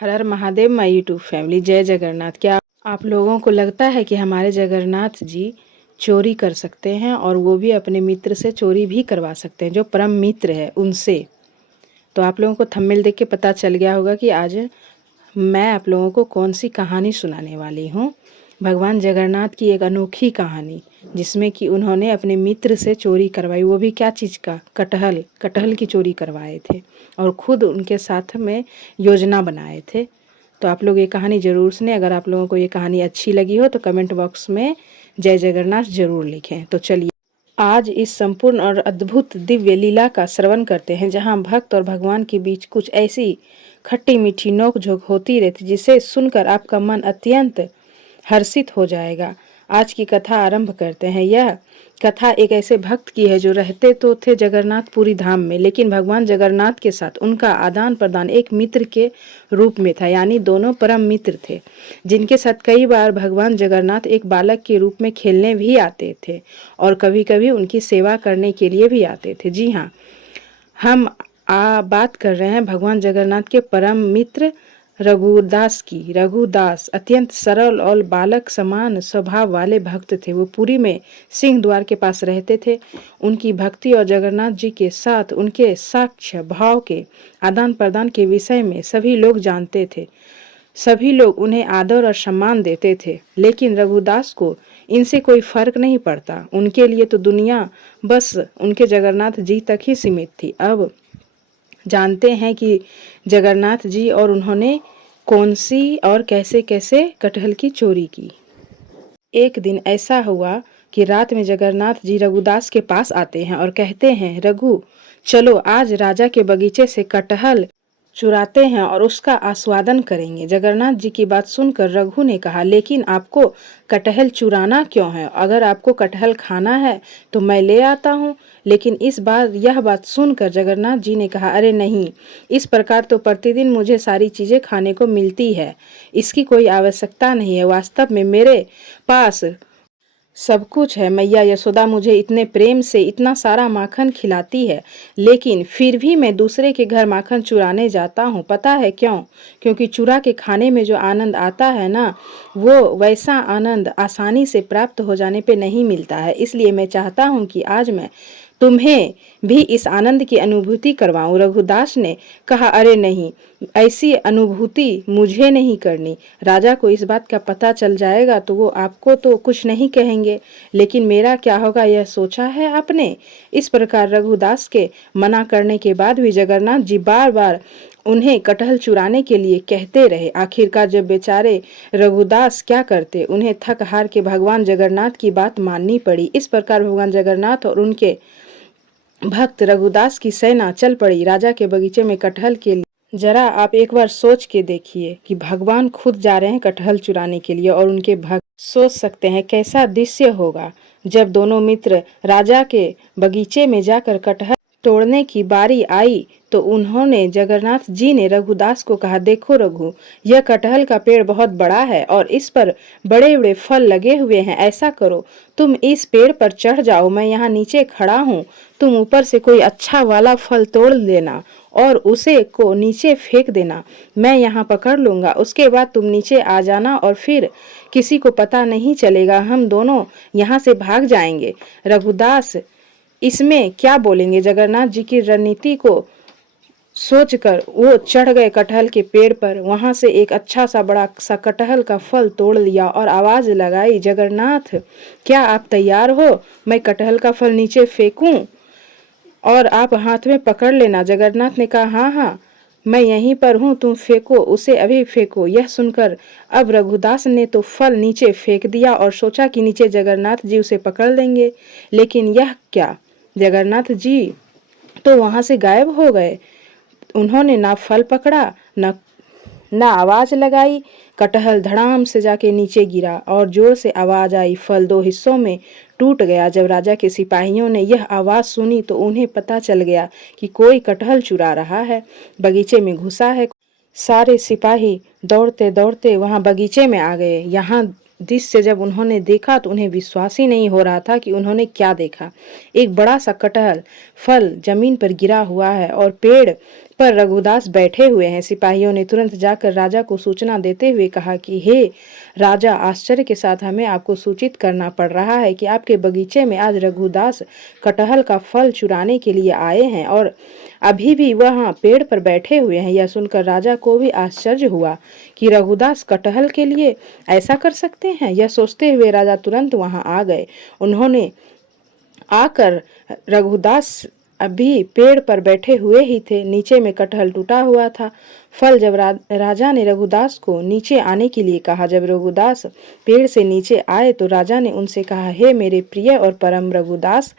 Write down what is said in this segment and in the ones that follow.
Her her Mahadev my YouTube family, जय जगन्नाथ। क्या आप लोगों को लगता है कि हमारे जगन्नाथ जी चोरी कर सकते हैं, और वो भी अपने मित्र से चोरी भी करवा सकते हैं, जो परम मित्र है उनसे? तो आप लोगों को थंबनेल देख के पता चल गया होगा कि आज मैं आप लोगों को कौन सी कहानी सुनाने वाली हूँ। भगवान जगन्नाथ की एक अनोखी कहानी, जिसमें कि उन्होंने अपने मित्र से चोरी करवाई। वो भी क्या चीज़ का? कटहल की चोरी करवाए थे, और खुद उनके साथ में योजना बनाए थे। तो आप लोग ये कहानी ज़रूर सुने। अगर आप लोगों को ये कहानी अच्छी लगी हो तो कमेंट बॉक्स में जय जगन्नाथ ज़रूर लिखें। तो चलिए आज इस संपूर्ण और अद्भुत दिव्य लीला का श्रवण करते हैं, जहां भक्त और भगवान के बीच कुछ ऐसी खट्टी मीठी नोक-झोंक होती रहती, जिसे सुनकर आपका मन अत्यंत हर्षित हो जाएगा। आज की कथा आरंभ करते हैं। यह कथा एक ऐसे भक्त की है जो रहते तो थे जगन्नाथपुरी धाम में, लेकिन भगवान जगन्नाथ के साथ उनका आदान प्रदान एक मित्र के रूप में था। यानी दोनों परम मित्र थे, जिनके साथ कई बार भगवान जगन्नाथ एक बालक के रूप में खेलने भी आते थे, और कभी कभी उनकी सेवा करने के लिए भी आते थे। जी हाँ, हम बात कर रहे हैं भगवान जगन्नाथ के परम मित्र रघुदास की। रघुदास अत्यंत सरल और बालक समान स्वभाव वाले भक्त थे। वो पुरी में सिंह द्वार के पास रहते थे। उनकी भक्ति और जगन्नाथ जी के साथ उनके साक्ष्य भाव के आदान प्रदान के विषय में सभी लोग जानते थे। सभी लोग उन्हें आदर और सम्मान देते थे, लेकिन रघुदास को इनसे कोई फर्क नहीं पड़ता। उनके लिए तो दुनिया बस उनके जगन्नाथ जी तक ही सीमित थी। अब जानते हैं कि जगन्नाथ जी और उन्होंने कौन सी और कैसे कैसे कटहल की चोरी की। एक दिन ऐसा हुआ कि रात में जगन्नाथ जी रघुदास के पास आते हैं और कहते हैं, रघु चलो आज राजा के बगीचे से कटहल चुराते हैं और उसका आस्वादन करेंगे। जगन्नाथ जी की बात सुनकर रघु ने कहा, लेकिन आपको कटहल चुराना क्यों है? अगर आपको कटहल खाना है तो मैं ले आता हूँ। लेकिन इस बार यह बात सुनकर जगन्नाथ जी ने कहा, अरे नहीं, इस प्रकार तो प्रतिदिन मुझे सारी चीज़ें खाने को मिलती है, इसकी कोई आवश्यकता नहीं है। वास्तव में मेरे पास सब कुछ है। मैया यशोदा मुझे इतने प्रेम से इतना सारा माखन खिलाती है, लेकिन फिर भी मैं दूसरे के घर माखन चुराने जाता हूँ। पता है क्यों? क्योंकि चुरा के खाने में जो आनंद आता है ना, वो वैसा आनंद आसानी से प्राप्त हो जाने पे नहीं मिलता है। इसलिए मैं चाहता हूँ कि आज मैं तुम्हें भी इस आनंद की अनुभूति करवाऊं। रघुदास ने कहा, अरे नहीं, ऐसी अनुभूति मुझे नहीं करनी। राजा को इस बात का पता चल जाएगा तो वो आपको तो कुछ नहीं कहेंगे, लेकिन मेरा क्या होगा यह सोचा है आपने? इस प्रकार रघुदास के मना करने के बाद भी जगन्नाथ जी बार बार उन्हें कटहल चुराने के लिए कहते रहे। आखिरकार जब बेचारे रघुदास क्या करते, उन्हें थक हार के भगवान जगन्नाथ की बात माननी पड़ी। इस प्रकार भगवान जगन्नाथ और उनके भक्त रघुदास की सेना चल पड़ी राजा के बगीचे में कटहल के लिए। जरा आप एक बार सोच के देखिए कि भगवान खुद जा रहे हैं कटहल चुराने के लिए, और उनके भक्त सोच सकते हैं कैसा दृश्य होगा जब दोनों मित्र राजा के बगीचे में जाकर कटहल तोड़ने की बारी आई। तो उन्होंने जगन्नाथ जी ने रघुदास को कहा, देखो रघु, यह कटहल का पेड़ बहुत बड़ा है और इस पर बड़े बड़े फल लगे हुए हैं। ऐसा करो, तुम इस पेड़ पर चढ़ जाओ, मैं यहाँ नीचे खड़ा हूँ। तुम ऊपर से कोई अच्छा वाला फल तोड़ लेना और उसे को नीचे फेंक देना। मैं यहाँ पकड़ लूंगा। उसके बाद तुम नीचे आ जाना और फिर किसी को पता नहीं चलेगा। हम दोनों यहाँ से भाग जाएंगे। रघुदास इसमें क्या बोलेंगे? जगन्नाथ जी की रणनीति को सोचकर वो चढ़ गए कटहल के पेड़ पर। वहां से एक अच्छा सा बड़ा सा कटहल का फल तोड़ लिया और आवाज लगाई, जगन्नाथ क्या आप तैयार हो? मैं कटहल का फल नीचे फेंकूं और आप हाथ में पकड़ लेना। जगन्नाथ ने कहा, हाँ हाँ, मैं यहीं पर हूँ, तुम फेंको उसे, अभी फेंको। यह सुनकर अब रघुदास ने तो फल नीचे फेंक दिया और सोचा कि नीचे जगन्नाथ जी उसे पकड़ लेंगे, लेकिन यह क्या, जगन्नाथ जी तो वहां से गायब हो गए। उन्होंने ना फल पकड़ा, ना आवाज लगाई। कटहल धड़ाम से जाके नीचे गिरा और जोर से आवाज आई। फल दो हिस्सों में टूट गया। जब राजा के सिपाहियों ने यह आवाज सुनी तो उन्हें पता चल गया कि कोई कटहल चुरा रहा है, बगीचे में घुसा है। सारे सिपाही दौड़ते दौड़ते वहां बगीचे में आ गए। यहाँ दृश्य जब उन्होंने देखा तो उन्हें विश्वास ही नहीं हो रहा था कि उन्होंने क्या देखा। एक बड़ा सा कटहल फल जमीन पर गिरा हुआ है और पेड़ पर रघुदास बैठे हुए हैं। सिपाहियों ने तुरंत जाकर राजा को सूचना देते हुए कहा कि हे राजा, आश्चर्य के साथ हमें आपको सूचित करना पड़ रहा है कि आपके बगीचे में आज रघुदास कटहल का फल चुराने के लिए आए हैं और अभी भी वहां पेड़ पर बैठे हुए हैं। यह सुनकर राजा को भी आश्चर्य हुआ कि रघुदास कटहल के लिए ऐसा कर सकते हैं। यह सोचते हुए राजा तुरंत वहां आ गए। उन्होंने आकर रघुदास अभी पेड़ पर बैठे हुए ही थे। नीचे में कटहल टूटा हुआ था। फल जब राजा ने रघुदास को नीचे आने के लिए कहा। जब रघुदास पेड़ से नीचे आए तो राजा ने उनसे कहा, हे मेरे प्रिय और परम रघुदास,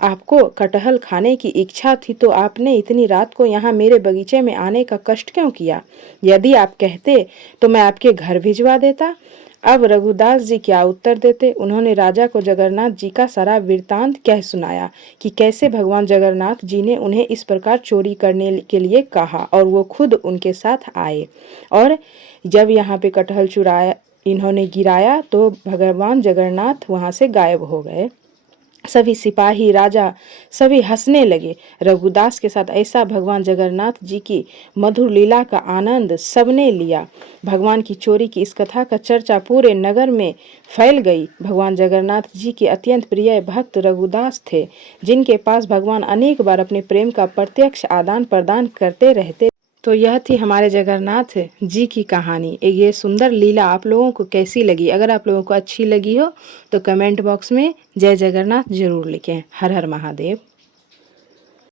आपको कटहल खाने की इच्छा थी तो आपने इतनी रात को यहाँ मेरे बगीचे में आने का कष्ट क्यों किया? यदि आप कहते तो मैं आपके घर भिजवा देता। अब रघुदास जी क्या उत्तर देते? उन्होंने राजा को जगन्नाथ जी का सारा वृत्तांत कह सुनाया कि कैसे भगवान जगन्नाथ जी ने उन्हें इस प्रकार चोरी करने के लिए कहा और वो खुद उनके साथ आए, और जब यहाँ पे कटहल चुराया इन्होंने गिराया तो भगवान जगन्नाथ वहां से गायब हो गए। सभी सिपाही, राजा सभी हंसने लगे। रघुदास के साथ ऐसा भगवान जगन्नाथ जी की मधुर लीला का आनंद सबने लिया। भगवान की चोरी की इस कथा का चर्चा पूरे नगर में फैल गई। भगवान जगन्नाथ जी के अत्यंत प्रिय भक्त रघुदास थे, जिनके पास भगवान अनेक बार अपने प्रेम का प्रत्यक्ष आदान प्रदान करते रहते। तो यह थी हमारे जगन्नाथ जी की कहानी। ये सुंदर लीला आप लोगों को कैसी लगी? अगर आप लोगों को अच्छी लगी हो तो कमेंट बॉक्स में जय जगन्नाथ जरूर लिखें। हर हर महादेव।